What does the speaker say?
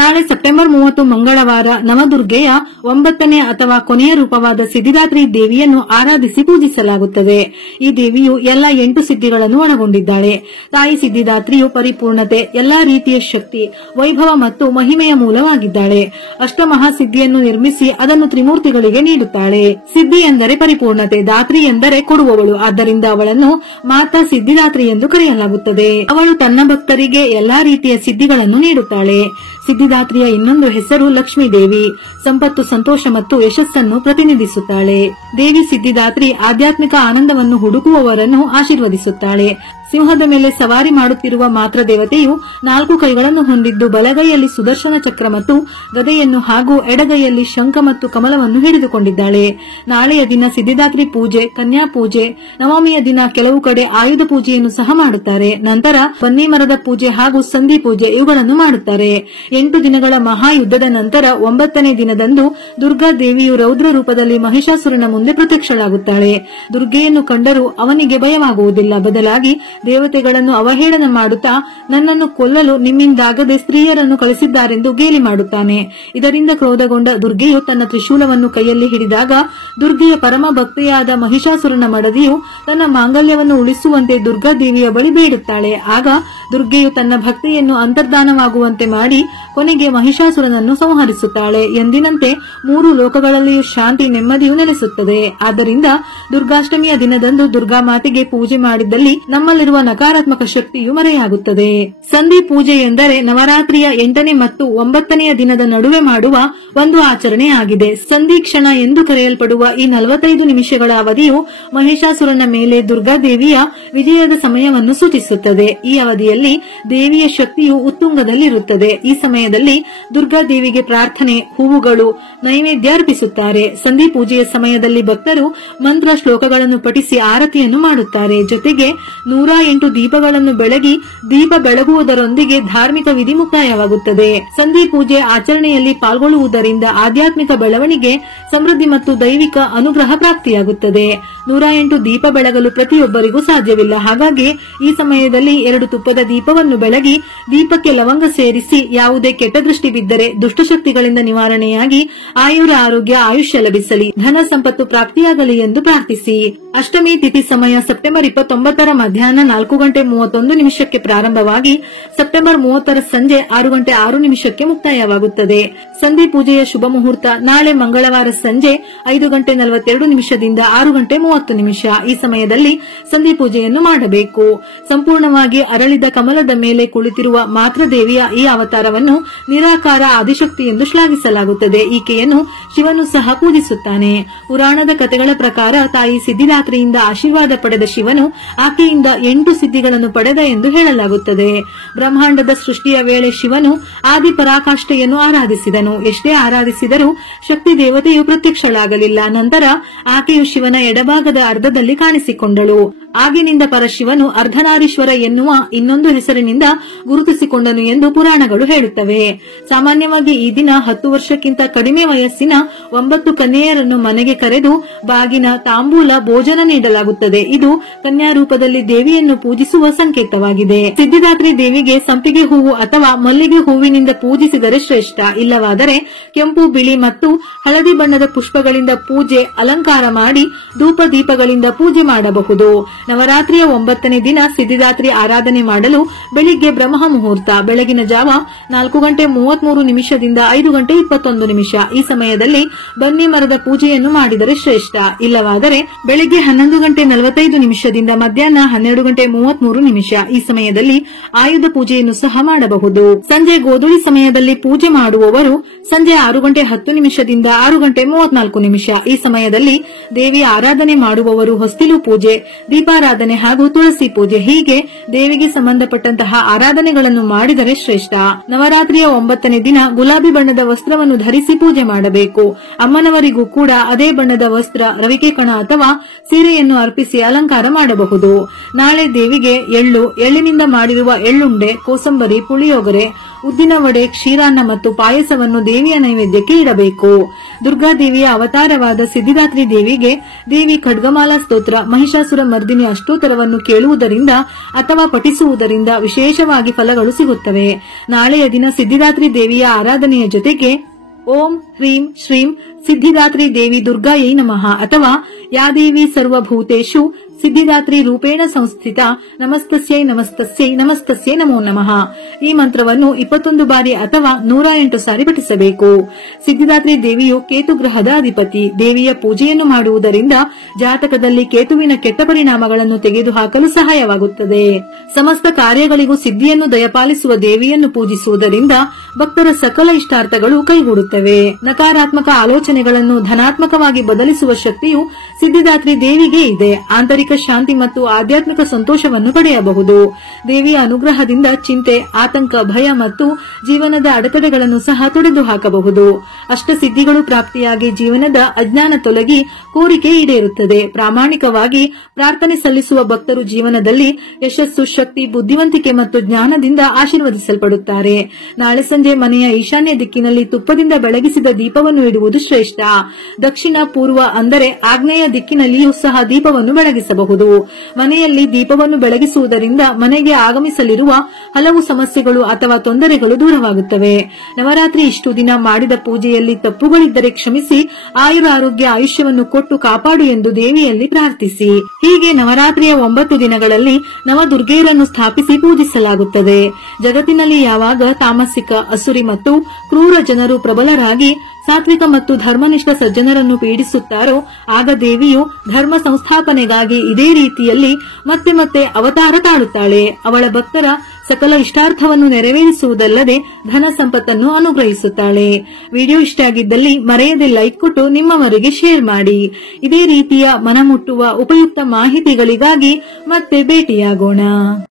ನಾಳೆ ಸೆಪ್ಟೆಂಬರ್ 30 ಮಂಗಳವಾರ ನವದುರ್ಗೆಯ 9ನೇ ಅಥವಾ ಕೊನೆಯ ರೂಪವಾದ ಸಿದ್ಧಿದಾತ್ರಿ ದೇವಿಯನ್ನು ಆರಾಧಿಸಿ ಪೂಜಿಸಲಾಗುತ್ತದೆ. ಈ ದೇವಿಯು ಎಲ್ಲಾ 8 ಸಿದ್ಧಿಗಳನ್ನು ಒಳಗೊಂಡಿದ್ದಾಳೆ. ತಾಯಿ ಸಿದ್ಧಿದಾತ್ರಿಯು ಪರಿಪೂರ್ಣತೆ, ಎಲ್ಲಾ ರೀತಿಯ ಶಕ್ತಿ, ವೈಭವ ಮತ್ತು ಮಹಿಮೆಯ ಮೂಲವಾಗಿದ್ದಾಳೆ. ಅಷ್ಟಮಹಾಸಿದ್ಧಿಯನ್ನು ನಿರ್ಮಿಸಿ ಅದನ್ನು ತ್ರಿಮೂರ್ತಿಗಳಿಗೆ ನೀಡುತ್ತಾಳೆ. ಸಿದ್ಧಿ ಎಂದರೆ ಪರಿಪೂರ್ಣತೆ, ದಾತ್ರಿ ಎಂದರೆ ಕೊಡುವವಳು. ಆದ್ದರಿಂದ ಅವಳನ್ನು ಮಾತಾ ಸಿದ್ಧಿದಾತ್ರಿ ಎಂದು ಕರೆಯಲಾಗುತ್ತದೆ. ಅವಳು ತನ್ನ ಭಕ್ತರಿಗೆ ಎಲ್ಲಾ ರೀತಿಯ ಸಿದ್ಧಿಗಳನ್ನು ನೀಡುತ್ತಾಳೆ. ಸಿದ್ಧಿದಾತ್ರಿಯ ಇನ್ನೊಂದು ಹೆಸರು ಲಕ್ಷ್ಮೀ ದೇವಿ. ಸಂಪತ್ತು, ಸಂತೋಷ ಮತ್ತು ಯಶಸ್ಸನ್ನು ಪ್ರತಿನಿಧಿಸುತ್ತಾಳೆ. ದೇವಿ ಸಿದ್ಧಿದಾತ್ರಿ ಆಧ್ಯಾತ್ಮಿಕ ಆನಂದವನ್ನು ಹುಡುಕುವವರನ್ನು ಆಶೀರ್ವದಿಸುತ್ತಾಳೆ. ಸಿಂಹದ ಮೇಲೆ ಸವಾರಿ ಮಾಡುತ್ತಿರುವ ಮಾತ್ರ ದೇವತೆಯು 4 ಕೈಗಳನ್ನು ಹೊಂದಿದ್ದು ಬಲಗೈಯಲ್ಲಿ ಸುದರ್ಶನ ಚಕ್ರ ಮತ್ತು ಗದೆಯನ್ನು ಹಾಗೂ ಎಡಗೈಯಲ್ಲಿ ಶಂಖ ಮತ್ತು ಕಮಲವನ್ನು ಹಿಡಿದುಕೊಂಡಿದ್ದಾಳೆ. ನಾಳೆಯ ದಿನ ಸಿದ್ಧಿದಾತ್ರಿ ಪೂಜೆ, ಕನ್ಯಾ ಪೂಜೆ, ನವಮಿಯ ದಿನ ಕೆಲವು ಕಡೆ ಆಯುಧ ಪೂಜೆಯನ್ನು ಸಹ ಮಾಡುತ್ತಾರೆ. ನಂತರ ಬನ್ನಿ ಮರದ ಪೂಜೆ ಹಾಗೂ ಸಂಧಿ ಪೂಜೆ ಇವುಗಳನ್ನು ಮಾಡುತ್ತಾರೆ. 8 ದಿನಗಳ ಮಹಾಯುದ್ಧದ ನಂತರ 9ನೇ ದಿನದಂದು ದುರ್ಗಾ ದೇವಿಯು ರೌದ್ರ ರೂಪದಲ್ಲಿ ಮಹಿಷಾಸುರನ ಮುಂದೆ ಪ್ರತ್ಯಕ್ಷಳಾಗುತ್ತಾಳೆ. ದುರ್ಗೆಯನ್ನು ಕಂಡರೂ ಅವನಿಗೆ ಭಯವಾಗುವುದಿಲ್ಲ. ಬದಲಾಗಿ ದೇವತೆಗಳನ್ನು ಅವಹೇಳನ ಮಾಡುತ್ತಾ ನನ್ನನ್ನು ಕೊಲ್ಲಲು ನಿಮ್ಮಿಂದಾಗದೆ ಸ್ತ್ರೀಯರನ್ನು ಕಳಿಸಿದ್ದಾರೆಂದು ಗೇಲಿ ಮಾಡುತ್ತಾನೆ. ಇದರಿಂದ ಕ್ರೋಧಗೊಂಡ ದುರ್ಗೆಯು ತನ್ನ ತ್ರಿಶೂಲವನ್ನು ಕೈಯಲ್ಲಿ ಹಿಡಿದಾಗ ದುರ್ಗೆಯ ಪರಮ ಭಕ್ತೆಯಾದ ಮಹಿಷಾಸುರನ ಮಡದಿಯು ತನ್ನ ಮಾಂಗಲ್ಯವನ್ನು ಉಳಿಸುವಂತೆ ದುರ್ಗಾದೇವಿಯ ಬಳಿ ಬೇಡುತ್ತಾಳೆ. ಆಗ ದುರ್ಗೆಯು ತನ್ನ ಭಕ್ತಿಯನ್ನು ಅಂತರ್ಧಾನವಾಗುವಂತೆ ಮಾಡಿ ಕೊನೆಗೆ ಮಹಿಷಾಸುರನನ್ನು ಸಂಹರಿಸುತ್ತಾಳೆ. ಎಂದಿನಂತೆ 3 ಲೋಕಗಳಲ್ಲಿಯೂ ಶಾಂತಿ, ನೆಮ್ಮದಿಯು ನೆಲೆಸುತ್ತದೆ. ಆದ್ದರಿಂದ ದುರ್ಗಾಷ್ಟಮಿಯ ದಿನದಂದು ದುರ್ಗಾ ಮಾತೆಗೆ ಪೂಜೆ ಮಾಡಿದ್ದಲ್ಲಿ ನಮ್ಮಲ್ಲಿರುವ ನಕಾರಾತ್ಮಕ ಶಕ್ತಿಯು ಮರೆಯಾಗುತ್ತದೆ. ಸಂಧಿ ಪೂಜೆ ಎಂದರೆ ನವರಾತ್ರಿಯ 8ನೇ ಮತ್ತು 9ನೇ ದಿನದ ನಡುವೆ ಮಾಡುವ ಒಂದು ಆಚರಣೆಯಾಗಿದೆ. ಸಂಧಿ ಕ್ಷಣ ಎಂದು ಕರೆಯಲ್ಪಡುವ ಈ 45 ನಿಮಿಷಗಳ ಅವಧಿಯು ಮಹಿಷಾಸುರನ ಮೇಲೆ ದುರ್ಗಾದೇವಿಯ ವಿಜಯದ ಸಮಯವನ್ನು ಸೂಚಿಸುತ್ತದೆ. ಈ ಅವಧಿಯಲ್ಲಿ ದೇವಿಯ ಶಕ್ತಿಯು ಉತ್ತುಂಗದಲ್ಲಿರುತ್ತದೆ. ಈ ಸಮಯದಲ್ಲಿ ದುರ್ಗಾದೇವಿಗೆ ಪ್ರಾರ್ಥನೆ, ಹೂವುಗಳು, ನೈವೇದ್ಯ ಅರ್ಪಿಸುತ್ತಾರೆ. ಸಂಧಿ ಪೂಜೆಯ ಸಮಯದಲ್ಲಿ ಭಕ್ತರು ಮಂತ್ರ ಶ್ಲೋಕಗಳನ್ನು ಪಠಿಸಿ ಆರತಿಯನ್ನು ಮಾಡುತ್ತಾರೆ. ಜೊತೆಗೆ 108 ದೀಪಗಳನ್ನು ಬೆಳಗಿ ದೀಪ ಬೆಳಗುವುದರೊಂದಿಗೆ ಧಾರ್ಮಿಕ ವಿಧಿ ಮುಕ್ತಾಯವಾಗುತ್ತದೆ. ಸಂಧಿ ಪೂಜೆ ಆಚರಣೆಯಲ್ಲಿ ಪಾಲ್ಗೊಳ್ಳುವುದರಿಂದ ಆಧ್ಯಾತ್ಮಿಕ ಬೆಳವಣಿಗೆ, ಸಮೃದ್ಧಿ ಮತ್ತು ದೈವಿಕ ಅನುಗ್ರಹ ಪ್ರಾಪ್ತಿಯಾಗುತ್ತದೆ. 108 ದೀಪ ಬೆಳಗಲು ಪ್ರತಿಯೊಬ್ಬರಿಗೂ ಸಾಧ್ಯವಿಲ್ಲ. ಹಾಗಾಗಿ ಈ ಸಮಯದಲ್ಲಿ 2 ತುಪ್ಪದ ದೀಪವನ್ನು ಬೆಳಗಿ ದೀಪಕ್ಕೆ ಲವಂಗ ಸೇರಿಸಿ ಯಾವುದೇ ಕೆಟ್ಟ ದೃಷ್ಟಿ ಬಿದ್ದರೆ ದುಷ್ಟಶಕ್ತಿಗಳಿಂದ ನಿವಾರಣೆಯಾಗಿ ಆಯುರ ಆರೋಗ್ಯ, ಆಯುಷ್ಯ ಲಭಿಸಲಿ, ಧನ ಸಂಪತ್ತು ಪ್ರಾಪ್ತಿಯಾಗಲಿ ಎಂದು ಪ್ರಾರ್ಥಿಸಿ. ಅಷ್ಟಮಿ ತಿಥಿ ಸಮಯ ಸೆಪ್ಟೆಂಬರ್ 29ರ ಮಧ್ಯಾಹ್ನ 4:31 ಪ್ರಾರಂಭವಾಗಿ ಸೆಪ್ಟೆಂಬರ್ 30ರ ಸಂಜೆ 6:06 ಮುಕ್ತಾಯವಾಗುತ್ತದೆ. ಸಂಧಿ ಪೂಜೆಯ ಶುಭ ಮುಹೂರ್ತ ನಾಳೆ ಮಂಗಳವಾರ ಸಂಜೆ 5:42 6:30. ಈ ಸಮಯದಲ್ಲಿ ಸಂಧಿ ಪೂಜೆಯನ್ನು ಮಾಡಬೇಕು. ಸಂಪೂರ್ಣವಾಗಿ ಅರಳಿದ ಕಮಲದ ಮೇಲೆ ಕುಳಿತಿರುವ ಮಾತ್ರ ದೇವಿಯ ಈ ಅವತಾರವನ್ನು ನಿರಾಕಾರ ಆದಿಶಕ್ತಿ ಎಂದು ಶ್ಲಾಘಿಸಲಾಗುತ್ತದೆ. ಈಕೆಯನ್ನು ಶಿವನು ಸಹ ಪೂಜಿಸುತ್ತಾನೆ. ಪುರಾಣದ ಕಥೆಗಳ ಪ್ರಕಾರ ತಾಯಿ ಸಿದ್ಧಿದಾತ್ರಿಯಿಂದ ಆಶೀರ್ವಾದ ಪಡೆದ ಶಿವನು ಆಕೆಯಿಂದ 8 ಸಿದ್ಧಿಗಳನ್ನು ಪಡೆದ ಎಂದು ಹೇಳಲಾಗುತ್ತದೆ. ಬ್ರಹ್ಮಾಂಡದ ಸೃಷ್ಟಿಯ ವೇಳೆ ಶಿವನು ಆದಿ ಪರಾಕಾಷ್ಠೆಯನ್ನು ಆರಾಧಿಸಿದನು. ಎಷ್ಟೇ ಆರಾಧಿಸಿದರೂ ಶಕ್ತಿ ದೇವತೆಯು ಪ್ರತ್ಯಕ್ಷಳಾಗಲಿಲ್ಲ. ನಂತರ ಆಕೆಯು ಶಿವನ ಎಡಭಾಗದ ಅರ್ಧದಲ್ಲಿ ಕಾಣಿಸಿಕೊಂಡಳು. ಆಗಿನಿಂದ ಪರಶಿವನು ಅರ್ಧನಾರೀಶ್ವರ ಎನ್ನುವ ಇನ್ನೊಂದು ಹೆಸರಿನಿಂದ ಗುರುತಿಸಿಕೊಂಡನು ಎಂದು ಪುರಾಣಗಳು ಹೇಳುತ್ತವೆ. ಸಾಮಾನ್ಯವಾಗಿ ಈ ದಿನ 10 ವರ್ಷಕ್ಕಿಂತ ಕಡಿಮೆ ವಯಸ್ಸಿನ 9 ಕನ್ಯೆಯರನ್ನು ಮನೆಗೆ ಕರೆದು ಬಾಗಿನ, ತಾಂಬೂಲ, ಭೋಜನ ನೀಡಲಾಗುತ್ತದೆ. ಇದು ಕನ್ಯಾ ರೂಪದಲ್ಲಿ ದೇವಿಯನ್ನು ಪೂಜಿಸುವ ಸಂಕೇತವಾಗಿದೆ. ಸಿದ್ಧಿದಾತ್ರಿ ದೇವಿಗೆ ಸಂಪಿಗೆ ಹೂವು ಅಥವಾ ಮಲ್ಲಿಗೆ ಹೂವಿನಿಂದ ಪೂಜಿಸಿದರೆ ಶ್ರೇಷ್ಠ. ಇಲ್ಲವಾದರೆ ಕೆಂಪು, ಬಿಳಿ ಮತ್ತು ಹಳದಿ ಬಣ್ಣದ ಪುಷ್ಪಗಳಿಂದ ಪೂಜೆ, ಅಲಂಕಾರ ಮಾಡಿ ಧೂಪ ದೀಪಗಳಿಂದ ಪೂಜೆ ಮಾಡಬಹುದು. ನವರಾತ್ರಿಯ 9ನೇ ದಿನ ಸಿದ್ಧಿದಾತ್ರಿ ಆರಾಧನೆ ಮಾಡಲು ಬೆಳಿಗ್ಗೆ ಬ್ರಹ್ಮ ಮುಹೂರ್ತ, ಬೆಳಗಿನ ಜಾವ 4:33 5:21. ಈ ಸಮಯದಲ್ಲಿ ಬನ್ನಿ ಮರದ ಪೂಜೆಯನ್ನು ಮಾಡಿದರೆ ಶ್ರೇಷ್ಠ. ಇಲ್ಲವಾದರೆ ಬೆಳಿಗ್ಗೆ 11:45 ಮಧ್ಯಾಹ್ನ 12:33. ಈ ಸಮಯದಲ್ಲಿ ಆಯುಧ ಪೂಜೆಯನ್ನು ಸಹ ಮಾಡಬಹುದು. ಸಂಜೆ ಗೋಧೂಳಿ ಸಮಯದಲ್ಲಿ ಪೂಜೆ ಮಾಡುವವರು ಸಂಜೆ 6:10 6:34. ಈ ಸಮಯದಲ್ಲಿ ದೇವಿಯ ಆರಾಧನೆ ಮಾಡುವವರು ಹೊಸ್ತಿಲು ಪೂಜೆ, ದೀಪಾರಾಧನೆ ಹಾಗೂ ತುಳಸಿ ಪೂಜೆ ಹೀಗೆ ದೇವಿಗೆ ಸಂಬಂಧಪಟ್ಟಂತಹ ಆರಾಧನೆಗಳನ್ನು ಮಾಡಿದರೆ ಶ್ರೇಷ್ಠ. ನವರಾತ್ರಿಯ 9ನೇ ದಿನ ಗುಲಾಬಿ ಬಣ್ಣದ ವಸ್ತ್ರವನ್ನು ಧರಿಸಿ ಪೂಜೆ ಮಾಡಬೇಕು. ಅಮ್ಮನವರಿಗೂ ಕೂಡ ಅದೇ ಬಣ್ಣದ ವಸ್ತ್ರ, ರವಿಕೆ ಕಣ ಅಥವಾ ಸೀರೆಯನ್ನು ಅರ್ಪಿಸಿ ಅಲಂಕಾರ ಮಾಡಬಹುದು. ನಾಳೆ ದೇವಿಗೆ ಎಳ್ಳಿನಿಂದ ಮಾಡಿರುವ ಎಳ್ಳುಂಡೆ, ಕೋಸಂಬರಿ, ಪುಳಿಯೋಗರೆ, ಉದ್ದಿನ ವಡೆ, ಕ್ಷೀರಾನ್ನ ಮತ್ತು ಪಾಯಸವನ್ನು ದೇವಿಯ ನೈವೇದ್ಯಕ್ಕೆ ಇಡಬೇಕು. ದುರ್ಗಾದೇವಿಯ ಅವತಾರವಾದ ಸಿದ್ಧಿದಾತ್ರಿ ದೇವಿಗೆ ದೇವಿ ಖಡ್ಗಮಾಲಾ ಸ್ತೋತ್ರ, ಮಹಿಷಾಸುರ ಮರ್ದಿನಿ ಅಷ್ಟೋತ್ತರವನ್ನು ಕೇಳುವುದರಿಂದ ಅಥವಾ ಪಠಿಸುವುದರಿಂದ ವಿಶೇಷವಾಗಿ ಫಲಗಳು ಸಿಗುತ್ತವೆ. ನಾಳೆಯ ದಿನ ಸಿದ್ಧಿದಾತ್ರಿ ದೇವಿಯ ಆರಾಧನೆಯ ಜೊತೆಗೆ ಓಂ ಹ್ರೀಂ ಶ್ರೀಂ ಸಿದ್ಧಿದಾತ್ರಿ ದೇವಿ ದುರ್ಗಾಯೈ ನಮಃ ಅಥವಾ ಯಾ ದೇವಿ ಸರ್ವಭೂತೇಷು ಸಿದ್ಧಿದಾತ್ರಿ ರೂಪೇಣ ಸಂಸ್ಥಿತ ನಮಸ್ತಸ್ಯೈ ನಮಸ್ತಸ್ಯೈ ನಮಸ್ತಸ್ಯೈ ನಮೋ ನಮಃ ಈ ಮಂತ್ರವನ್ನು 21 ಬಾರಿ ಅಥವಾ 108 ಸಾರಿ ಪಠಿಸಬೇಕು. ಸಿದ್ಧಿದಾತ್ರಿ ದೇವಿಯು ಕೇತು ಗ್ರಹದ ಅಧಿಪತಿ. ದೇವಿಯ ಪೂಜೆಯನ್ನು ಮಾಡುವುದರಿಂದ ಜಾತಕದಲ್ಲಿ ಕೇತುವಿನ ಕೆಟ್ಟ ಪರಿಣಾಮಗಳನ್ನು ತೆಗೆದುಹಾಕಲು ಸಹಾಯವಾಗುತ್ತದೆ. ಸಮಸ್ತ ಕಾರ್ಯಗಳಿಗೂ ಸಿದ್ಧಿಯನ್ನು ದಯಪಾಲಿಸುವ ದೇವಿಯನ್ನು ಪೂಜಿಸುವುದರಿಂದ ಭಕ್ತರ ಸಕಲ ಇಷ್ಟಾರ್ಥಗಳು ಕೈಗೂಡುತ್ತವೆ. ನಕಾರಾತ್ಮಕ ಆಲೋಚನೆಗಳನ್ನು ಧನಾತ್ಮಕವಾಗಿ ಬದಲಿಸುವ ಶಕ್ತಿಯು ಸಿದ್ಧಿದಾತ್ರಿ ದೇವಿಗೆ ಇದೆ. ಆಂತರಿಕ ಶಾಂತಿ ಮತ್ತು ಆಧ್ಯಾತ್ಮಿಕ ಸಂತೋಷವನ್ನು ಪಡೆಯಬಹುದು. ದೇವಿಯ ಅನುಗ್ರಹದಿಂದ ಚಿಂತೆ, ಆತಂಕ, ಭಯ ಮತ್ತು ಜೀವನದ ಅಡೆತಡೆಗಳನ್ನು ಸಹ ತೊಡೆದು ಹಾಕಬಹುದು. ಅಷ್ಟಸಿದ್ಧಿಗಳು ಪ್ರಾಪ್ತಿಯಾಗಿ ಜೀವನದ ಅಜ್ಞಾನ ತೊಲಗಿ ಕೋರಿಕೆ ಈಡೇರುತ್ತದೆ. ಪ್ರಾಮಾಣಿಕವಾಗಿ ಪ್ರಾರ್ಥನೆ ಸಲ್ಲಿಸುವ ಭಕ್ತರು ಜೀವನದಲ್ಲಿ ಯಶಸ್ಸು, ಶಕ್ತಿ, ಬುದ್ಧಿವಂತಿಕೆ ಮತ್ತು ಜ್ಞಾನದಿಂದ ಆಶೀರ್ವದಿಸಲ್ಪಡುತ್ತಾರೆ. ನಾಳೆ ಸಂಜೆ ಮನೆಯ ಈಶಾನ್ಯ ದಿಕ್ಕಿನಲ್ಲಿ ತುಪ್ಪದಿಂದ ಬೆಳಗಿಸಿದ ದೀಪವನ್ನು ಇಡುವುದು ಶ್ರೇಷ್ಠ. ದಕ್ಷಿಣ, ಪೂರ್ವ ಅಂದರೆ ಆಗ್ನೇಯ ದಿಕ್ಕಿನಲ್ಲಿಯೂ ಸಹ ದೀಪವನ್ನು ಬೆಳಗಿಸಬಹುದು. ಮನೆಯಲ್ಲಿ ದೀಪವನ್ನು ಬೆಳಗಿಸುವುದರಿಂದ ಮನೆಗೆ ಆಗಮಿಸಲಿರುವ ಹಲವು ಸಮಸ್ಯೆಗಳು ಅಥವಾ ತೊಂದರೆಗಳು ದೂರವಾಗುತ್ತವೆ. ನವರಾತ್ರಿ ಇಷ್ಟು ದಿನ ಮಾಡಿದ ಪೂಜೆಯಲ್ಲಿ ತಪ್ಪುಗಳಿದ್ದರೆ ಕ್ಷಮಿಸಿ ಆಯುರಾರೋಗ್ಯ ಆಯುಷ್ಯವನ್ನು ಕೊಟ್ಟು ಕಾಪಾಡು ಎಂದು ದೇವಿಯಲ್ಲಿ ಪ್ರಾರ್ಥಿಸಿ. ಹೀಗೆ ನವರಾತ್ರಿಯ 9 ದಿನಗಳಲ್ಲಿ ನವದುರ್ಗೆಯರನ್ನು ಸ್ಥಾಪಿಸಿ ಪೂಜಿಸಲಾಗುತ್ತದೆ. ಜಗತ್ತಿನಲ್ಲಿ ಯಾವಾಗ ತಾಮಸಿಕ, ಅಸುರಿ ಮತ್ತು ಕ್ರೂರ ಜನರು ಪ್ರಬಲರಾಗಿ ಸಾತ್ವಿಕ ಮತ್ತು ಧರ್ಮನಿಷ್ಠ ಸಜ್ಜನರನ್ನು ಪೀಡಿಸುತ್ತಾರೋ ಆಗ ದೇವಿಯು ಧರ್ಮ ಸಂಸ್ಥಾಪನೆಗಾಗಿ ಇದೇ ರೀತಿಯಲ್ಲಿ ಮತ್ತೆ ಮತ್ತೆ ಅವತಾರ ತಾಳುತ್ತಾಳೆ. ಅವಳ ಭಕ್ತರ ಸಕಲ ಇಷ್ಟಾರ್ಥವನ್ನು ನೆರವೇರಿಸುವುದಲ್ಲದೆ ಧನ ಸಂಪತ್ತನ್ನು ಅನುಗ್ರಹಿಸುತ್ತಾಳೆ. ವಿಡಿಯೋ ಇಷ್ಟ ಆಗಿದ್ದಲ್ಲಿ ಮರೆಯದೆ ಲೈಕ್ ಕೊಟ್ಟು ನಿಮ್ಮವರಿಗೆ ಶೇರ್ ಮಾಡಿ. ಇದೇ ರೀತಿಯ ಮನಮುಟ್ಟುವ ಉಪಯುಕ್ತ ಮಾಹಿತಿಗಳಿಗಾಗಿ ಮತ್ತೆ ಭೇಟಿಯಾಗೋಣ.